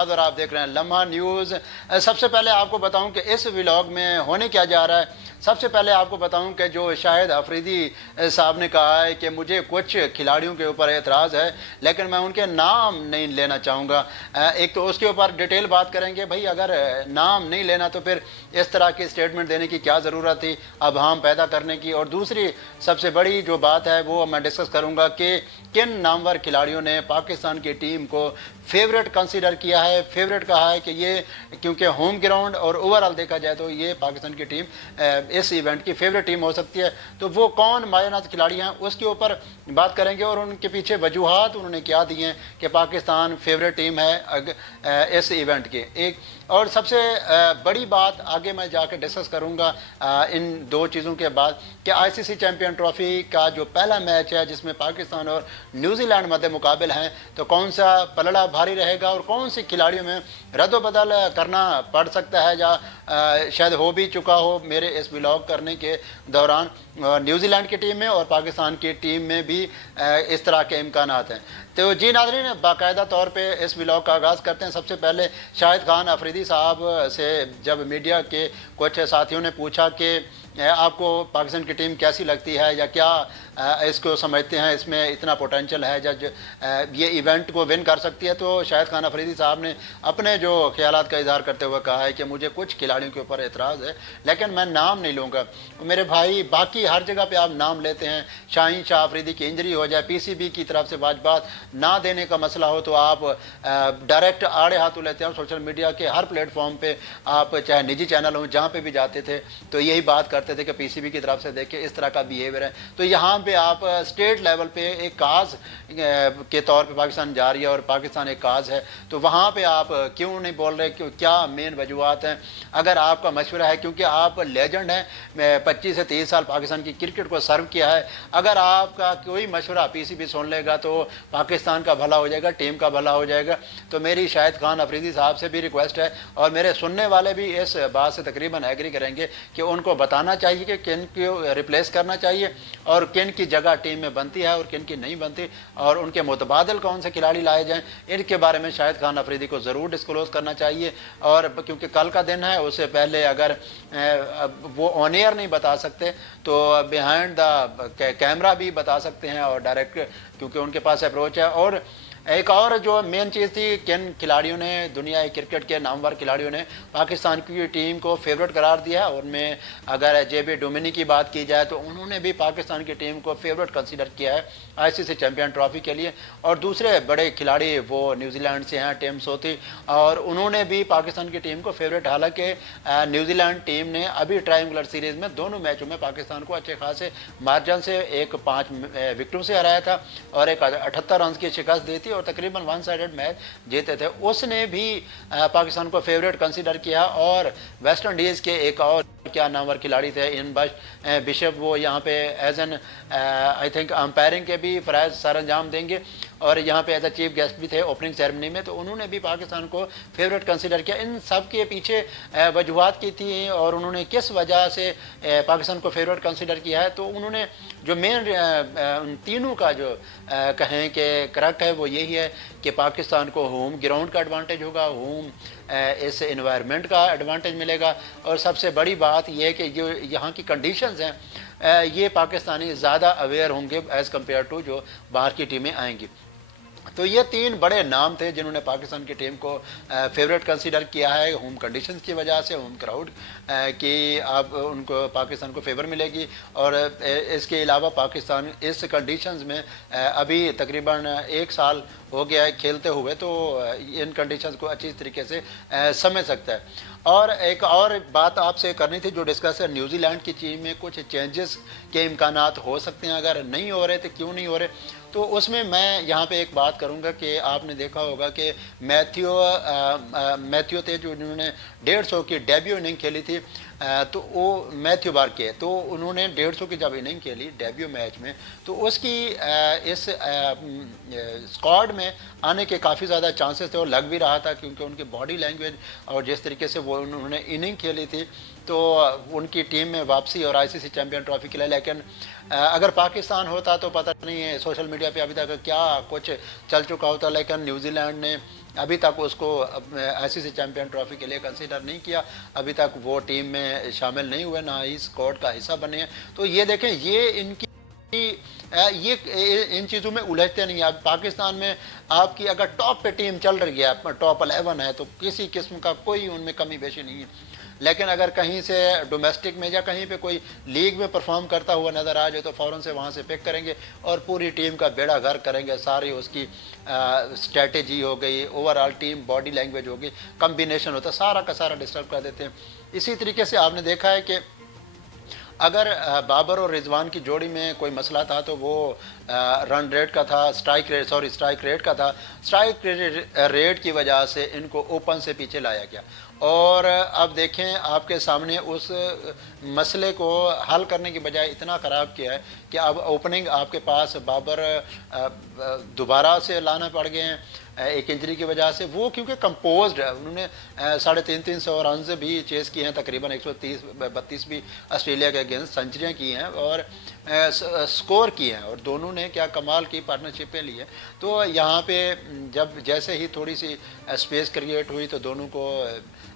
और आप देख रहे हैं लम्हा न्यूज़। सबसे पहले आपको बताऊं कि इस व्लॉग में होने क्या जा रहा है। सबसे पहले आपको बताऊं कि जो शाहिद अफरीदी साहब ने कहा है कि मुझे कुछ खिलाड़ियों के ऊपर एतराज़ है, लेकिन मैं उनके नाम नहीं लेना चाहूँगा। एक तो उसके ऊपर डिटेल बात करेंगे। भाई अगर नाम नहीं लेना तो फिर इस तरह की स्टेटमेंट देने की क्या ज़रूरत थी अबहम पैदा करने की। और दूसरी सबसे बड़ी जो बात है वो मैं डिस्कस करूँगा कि किन नामवर खिलाड़ियों ने पाकिस्तान की टीम को फेवरेट कंसीडर किया है, फेवरेट कहा है कि ये क्योंकि होम ग्राउंड और ओवरऑल देखा जाए तो ये पाकिस्तान की टीम इस इवेंट की फेवरेट टीम हो सकती है। तो वो कौन मायनात खिलाड़ी हैं उसके ऊपर बात करेंगे और उनके पीछे वजूहात उन्होंने क्या दिए हैं कि पाकिस्तान फेवरेट टीम है इस इवेंट की। एक और सबसे बड़ी बात आगे मैं जाकर डिस्कस करूंगा इन दो चीज़ों के बाद कि आईसीसी चैंपियन ट्रॉफी का जो पहला मैच है जिसमें पाकिस्तान और न्यूजीलैंड मध्य मुकाबले हैं, तो कौन सा पलड़ा भारी रहेगा और कौन सी खिलाड़ियों में रद्द-बदल करना पड़ सकता है या शायद हो भी चुका हो मेरे इस व्लॉग करने के दौरान। न्यूजीलैंड की टीम में और पाकिस्तान की टीम में भी इस तरह के इम्कानात हैं। तो जी नाज़रीन, बाकायदा तौर पे इस व्लॉग का आगाज़ करते हैं। सबसे पहले शाहिद खान अफरीदी साहब से जब मीडिया के कुछ साथियों ने पूछा कि आपको पाकिस्तान की टीम कैसी लगती है या क्या इसको समझते हैं इसमें इतना पोटेंशियल है जज ये इवेंट को विन कर सकती है, तो शाहिद खान अफरीदी साहब ने अपने जो ख्यालात का इजहार करते हुए कहा है कि मुझे कुछ खिलाड़ियों के ऊपर एतराज़ है लेकिन मैं नाम नहीं लूँगा। मेरे भाई बाकी हर जगह पे आप नाम लेते हैं। शाहीन शाह अफरीदी की इंजरी हो जाए, पीसीबी की तरफ से वाजबात ना देने का मसला हो तो आप डायरेक्ट आड़े हाथों लेते हैं। सोशल मीडिया के हर प्लेटफॉर्म पर आप चाहे निजी चैनल हो जहाँ पर भी जाते थे तो यही बात करते थे कि पीसीबी की तरफ से देखिए इस तरह का बिहेवियर है। तो यहाँ पे आप स्टेट लेवल पे एक काज के तौर पे पाकिस्तान जा रही है और पाकिस्तान एक काज है, तो वहाँ पे आप क्यों नहीं बोल रहे कि क्या मेन वजूहत हैं। अगर आपका मशवरा है क्योंकि आप लेजेंड हैं, 25 से 30 साल पाकिस्तान की क्रिकेट को सर्व किया है, अगर आपका कोई मशवरा पीसीबी सुन लेगा तो पाकिस्तान का भला हो जाएगा, टीम का भला हो जाएगा। तो मेरी शाहिद खान अफरीदी साहब से भी रिक्वेस्ट है और मेरे सुनने वाले भी इस बात से तकरीबन एग्री करेंगे कि उनको बताना चाहिए कि किन को रिप्लेस करना चाहिए और किन की जगह टीम में बनती है और किन की नहीं बनती और उनके मुतबादल कौन से खिलाड़ी लाए जाएं, इनके बारे में शाहिद खान अफरीदी को ज़रूर डिस्क्लोज करना चाहिए। और क्योंकि कल का दिन है उससे पहले अगर वो ऑन एयर नहीं बता सकते तो बिहाइंड द कैमरा भी बता सकते हैं और डायरेक्ट, क्योंकि उनके पास अप्रोच है। और एक और जो मेन चीज़ थी, किन खिलाड़ियों ने, दुनिया क्रिकेट के नामवर खिलाड़ियों ने पाकिस्तान की टीम को फेवरेट करार दिया है। उनमें अगर जेबी डोमिनी की बात की जाए तो उन्होंने भी पाकिस्तान की टीम को फेवरेट कंसीडर किया है आईसीसी चैंपियन ट्रॉफी के लिए। और दूसरे बड़े खिलाड़ी वो न्यूजीलैंड से हैं, टिम सोथी, और उन्होंने भी पाकिस्तान की टीम को फेवरेट, हालांकि न्यूजीलैंड टीम ने अभी ट्रायंगुलर सीरीज़ में दोनों मैचों में पाकिस्तान को अच्छे खासे मार्जिन से एक 5 विकेटों से हराया था और एक 78 रन की शिकस्त दी थी और तकरीबन वन साइडेड मैच जीते थे। उसने भी पाकिस्तान को फेवरेट कंसीडर किया। और वेस्ट इंडीज़ के एक और क्या नामवर खिलाड़ी थे इन बिशप, वो यहाँ पे as an I think umpiring के भी फ़राइज़ सर अंजाम देंगे और यहाँ पे एज अ चीफ गेस्ट भी थे ओपनिंग सेरेमनी में, तो उन्होंने भी पाकिस्तान को फेवरेट कंसीडर किया। इन सब के पीछे वजूहत की थी और उन्होंने किस वजह से पाकिस्तान को फेवरेट कंसीडर किया है, तो उन्होंने जो मेन तीनों का जो कहें कि करेक्ट है वो यही है कि पाकिस्तान को होम ग्राउंड का एडवांटेज होगा, होम इस एनवायरनमेंट का एडवांटेज मिलेगा और सबसे बड़ी बात यह है कि जो यहाँ की कंडीशंस हैं ये पाकिस्तानी ज़्यादा अवेयर होंगे एज़ कम्पेयर टू जो बाहर की टीमें आएंगी। तो ये तीन बड़े नाम थे जिन्होंने पाकिस्तान की टीम को फेवरेट कंसीडर किया है होम कंडीशंस की वजह से, होम क्राउड कि आप उनको पाकिस्तान को फेवर मिलेगी। और इसके अलावा पाकिस्तान इस कंडीशंस में अभी तकरीबन 1 साल हो गया है खेलते हुए, तो इन कंडीशंस को अच्छी तरीके से समझ सकता है। और एक और बात आपसे करनी थी जो डिस्कस है, न्यूजीलैंड की टीम में कुछ चेंजेस के इम्कानात हो सकते हैं, अगर नहीं हो रहे तो क्यों नहीं हो रहे, तो उसमें मैं यहाँ पे एक बात करूँगा कि आपने देखा होगा कि मैथ्यू थे जो उन्होंने 150 की डेब्यू इनिंग खेली थी, तो वो मैथ्यू बार्के, तो उन्होंने 150 की जब इनिंग खेली डेब्यू मैच में, तो उसकी इस स्क्वाड में आने के काफ़ी ज़्यादा चांसेस थे और लग भी रहा था क्योंकि उनकी बॉडी लैंग्वेज और जिस तरीके से वो उन्होंने इनिंग खेली थी तो उनकी टीम में वापसी और आईसीसी चैंपियन ट्रॉफी के लिए। लेकिन अगर पाकिस्तान होता तो पता नहीं है सोशल मीडिया पे अभी तक क्या कुछ चल चुका होता, लेकिन न्यूजीलैंड ने ابھی تک اس کو ICC چیمپئن ٹرافی کے لیے کنسیڈر نہیں کیا، ابھی تک وہ ٹیم میں شامل نہیں ہوئے، نہ ہی اسکواڈ کا حصہ بنے ہیں۔ تو یہ دیکھیں یہ ان کی یہ ان چیزوں میں الجھتے نہیں ہیں۔ اب پاکستان میں آپ کی اگر ٹاپ پہ ٹیم چل رہی ہے، ٹاپ 11 ہے، تو کسی قسم کا کوئی ان میں کمی بیشی نہیں ہے، لیکن اگر کہیں سے ڈومیسٹک میں یا کہیں پہ کوئی لیگ میں پرفارم کرتا ہوا نظر آ جائے تو فوراً سے وہاں سے پک کریں گے اور پوری ٹیم کا بیڑا غر کریں گے، ساری اس کی اسٹریٹجی ہو گئی، overall team body language ہو گئی، کمبینیشن ہوتا ہے، سارا کا سارا ڈسٹرب کر دیتے ہیں۔ اسی طریقے سے آپ نے دیکھا ہے کہ اگر بابر اور رضوان کی جوڑی میں کوئی مسئلہ تھا تو وہ رن ریٹ کا تھا، اسٹرائک ریٹ کا تھا، اسٹرائک ریٹ کی وجہ سے ان کو اوپن سے پیچھے لایا گیا، اور اب دیکھیں آپ کے سامنے اس مسئلے کو حل کرنے کی بجائے اتنا خراب کیا ہے کہ اب اوپننگ آپ کے پاس بابر دوبارہ سے لانا پڑ گئے ہیں ایک انجری کی وجہ سے، وہ کیونکہ کمپوزڈ ہے، انہوں نے 350 رنز بھی چیز کیے ہیں، تقریباً 132 بھی آسٹریلیا کے اگینسٹ سنچریاں کی ہیں اور سکور کیے ہیں، اور دونوں نے کیا کمال کی پارٹنرشپیں لی ہیں۔ تو یہاں پہ جب جیسے ہی تھوڑی سی اسپیس کریٹ ہوئی تو دونوں کو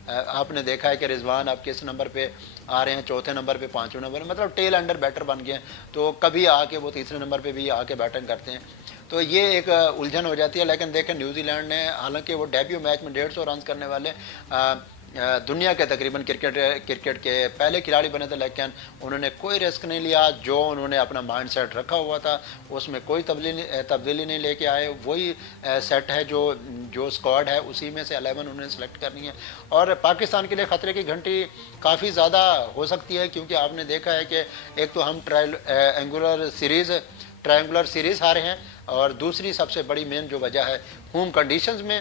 آپ نے دیکھا ہے کہ رضوان اب کس نمبر پہ آ رہے ہیں، چوتھے نمبر پہ، پانچویں نمبر پہ، مطلب ٹیل انڈر بیٹر بن گئے ہیں، تو کبھی آ کے وہ تیسرے نمبر پہ بھی آ کے بیٹنگ کرتے ہیں، تو یہ ایک الجھن ہو جاتی ہے۔ لیکن دیکھیں نیوزی لینڈ نے حالانکہ وہ ڈیبیو میچ میں 150 رنز کرنے والے دنیا کے تقریباً کرکٹ کے پہلے کھلاڑی بنے تھے، لیکن انہوں نے کوئی رسک نہیں لیا، جو انہوں نے اپنا مائنڈ سیٹ رکھا ہوا تھا اس میں کوئی تبدیلی نہیں لے کے آئے، وہی سیٹ ہے جو اسکواڈ ہے اسی میں سے 11 انہوں نے سلیکٹ کرنی ہے، اور پاکستان کے لیے خطرے کی گھنٹی کافی زیادہ ہو سکتی ہے، کیونکہ آپ نے دیکھا ہے کہ ایک تو ہم ٹرائنگولر سیریز ہارے ہیں، اور دوسری سب سے بڑی مین جو وجہ ہے ہوم کنڈیشنز میں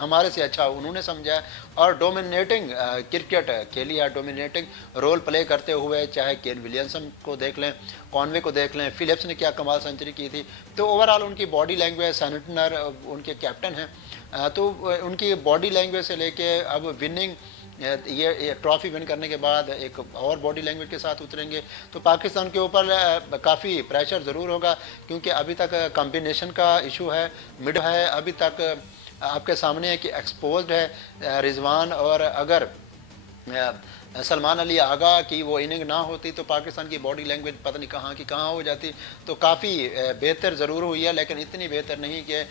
ہمارے سے اچھا انہوں نے سمجھا ہے، اور ڈومینیٹنگ کرکٹ کھیلی ہے، ڈومینیٹنگ رول پلے کرتے ہوئے، چاہے کین ولیمسن کو دیکھ لیں، کانوے کو دیکھ لیں، فلپس نے کیا کمال سنچری کی تھی، تو اوور آل ان کی باڈی لینگویج، سینٹنر ان کے کیپٹن ہیں، تو ان کی باڈی لینگویج سے لے کے اب وننگ یہ ٹرافی ون کرنے کے بعد ایک اور باڈی لینگویج کے ساتھ اتریں گے، تو پاکستان کے اوپر کافی پریشر ضرور ہوگا، کیونکہ ابھی تک کمبینیشن کا ایشو ہے، مڈ ہے، ابھی تک آپ کے سامنے ہے کہ ایکسپوزڈ ہے رضوان، اور اگر سلمان علی آغا کی وہ اننگ نہ ہوتی تو پاکستان کی باڈی لینگویج پتہ نہیں کہاں کی کہاں ہو جاتی، تو کافی بہتر ضرور ہوئی ہے، لیکن اتنی بہتر نہیں کہ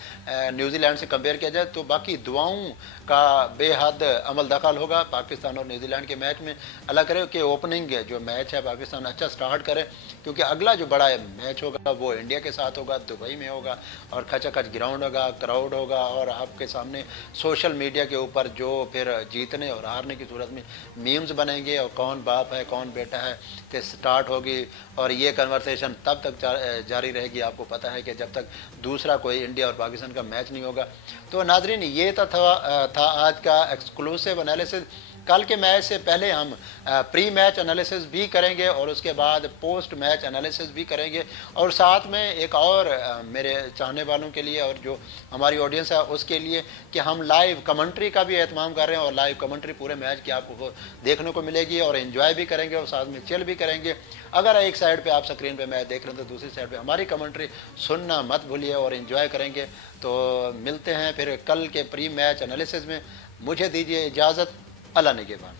نیوزی لینڈ سے کمپیئر کیا جائے، تو باقی دعاؤں کا بے حد عمل دخل ہوگا پاکستان اور نیوزی لینڈ کے میچ میں۔ اللہ کرے کہ اوپننگ جو میچ ہے پاکستان اچھا سٹارٹ کرے، کیونکہ اگلا جو بڑا میچ ہوگا وہ انڈیا کے ساتھ ہوگا، دبئی میں ہوگا، اور کھچا کھچ گراؤنڈ ہوگا، کراؤڈ ہوگا، اور آپ کے سامنے سوشل میڈیا کے اوپر جو پھر جیتنے اور ہارنے کی صورت میں میمز بنیں گے، اور کون باپ ہے کون بیٹا ہے کہ سٹارٹ ہوگی، اور یہ کنورسیشن تب تک جاری رہے گی، آپ کو پتہ ہے کہ جب تک دوسرا کوئی انڈیا اور پاکستان کا میچ نہیں ہوگا۔ تو ناظرین یہ تھا آج کا ایکسکلوسیو انالیسز۔ کل کے میچ سے پہلے ہم پری میچ انالیسز بھی کریں گے، اور اس کے بعد پوسٹ میچ انالیسز بھی کریں گے، اور ساتھ میں ایک اور میرے چاہنے والوں کے لیے اور جو ہماری آڈینس ہے اس کے لیے کہ ہم لائیو کمنٹری کا بھی اہتمام کر رہے ہیں، اور لائیو کمنٹری پورے میچ کی آپ کو دیکھنے کو ملے گی، اور انجوائے بھی کریں گے، اور ساتھ میں چل بھی کریں گے۔ اگر ایک سائیڈ پہ آپ اسکرین پہ میچ دیکھ رہے ہیں تو دوسری سائیڈ پہ ہماری کمنٹری سننا مت بھولیے اور انجوائے کریں گے۔ تو ملتے ہیں پھر کل کے پری میچ انالیسز میں، مجھے دیجیے اجازت، اللہ نگہبان۔